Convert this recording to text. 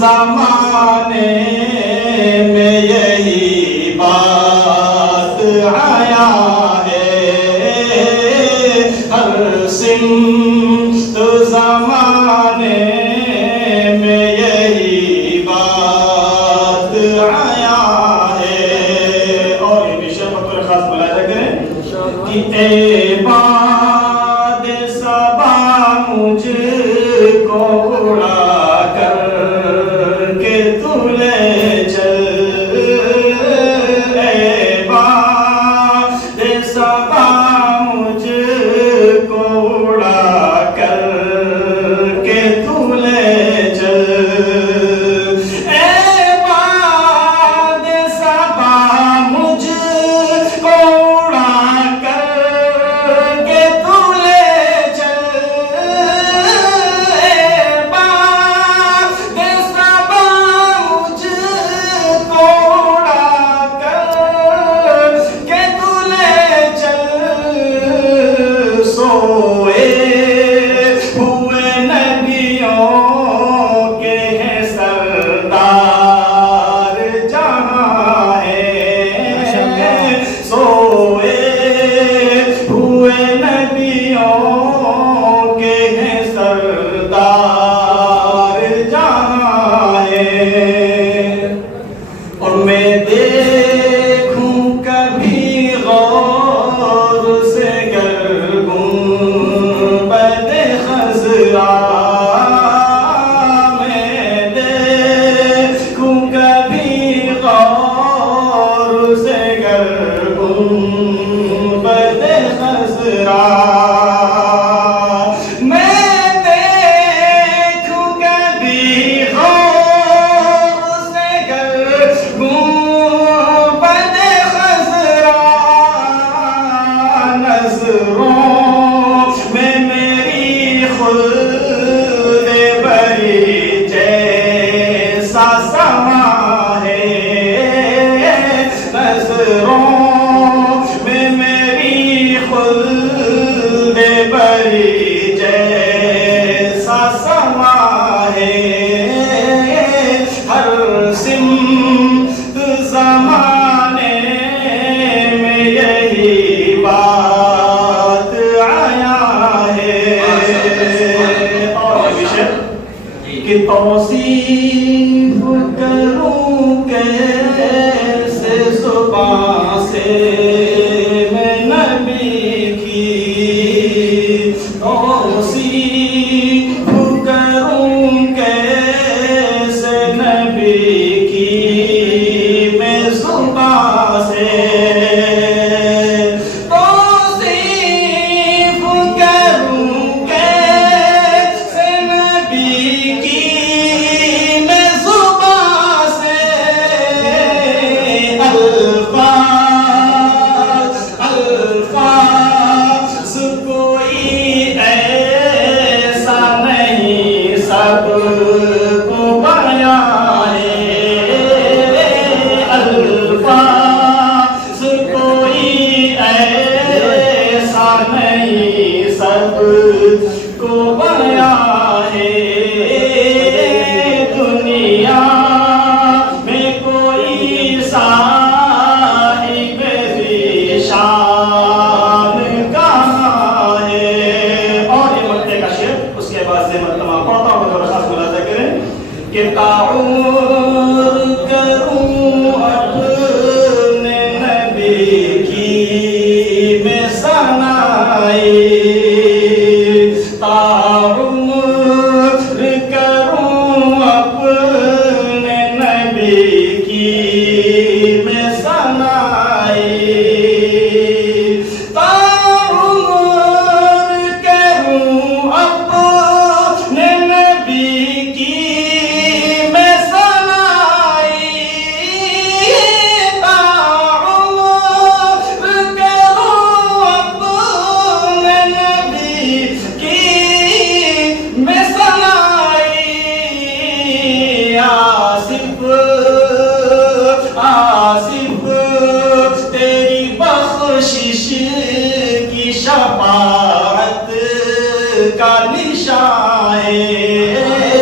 जमाने में यही बात आया है, हर सिमत जमाने में यही बात आया है। और ये विषय पर थोड़ा खास मुलाहिजा करें कि ए बाद सबा मुझको उड़ा कर के तू ले चल, ए बाद सबा मुझको उड़ा कर के तू ले चल, ए बाद सबा मुझको उड़ा कर के तू ले चल, ए बाद सबा मुझको उड़ा कर के तू ले चल। सोए हुए नबियों के हैं सरदार जहां है, सोए हुए नबियों के हैं सरदार जहां है। और मैं देखूं कभी गौर से गुंबद खज़रा, मैं देखूं कभी गौर से गुंबद खज़रा, मैं देखूं कभी गौर से गुंबद खज़रा, नज़रों में मेरी खुल्द बरी जैसा समा है, नज़रों में मेरी खुल्द बरी जैसा समा है, हर सिमत ज़माने में यही बात आया है। और विषय कि तौसीफ करूं कैसे ज़ुबान से मैं नबी की, तौसीफ करूं कैसे नबी की मैं ज़ुबान से, तौसीफ करूं कैसे नबी की मैं ज़ुबान से, अल्फाज़ अल्फाज़ कोई ऐसा नहीं सबको बयां है, अल्फाज़ कोई ऐसा नहीं सबको बयां है, दुनिया में कोई साहिब ज़ीशान कहाँ है। और ये मक्ते का शेर, उसके बाद से मतलब आप पढ़ता हूँ और खास मुलाहिजा करें कि ताउर करूं अपने नबी की मैं सनाई, ताउर करूं अपने नबी की मैं सनाई, ताउर करूं अपने नबी की मैं सनाई, ताउर करूं अपने नबी की मैं सनाई, आसिफ आसिफ तेरी बख्शिश की शफाअत का निशान है,